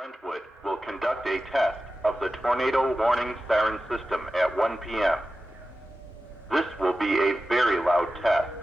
Brentwood will conduct a test of the tornado warning siren system at 1 p.m. This will be a very loud test.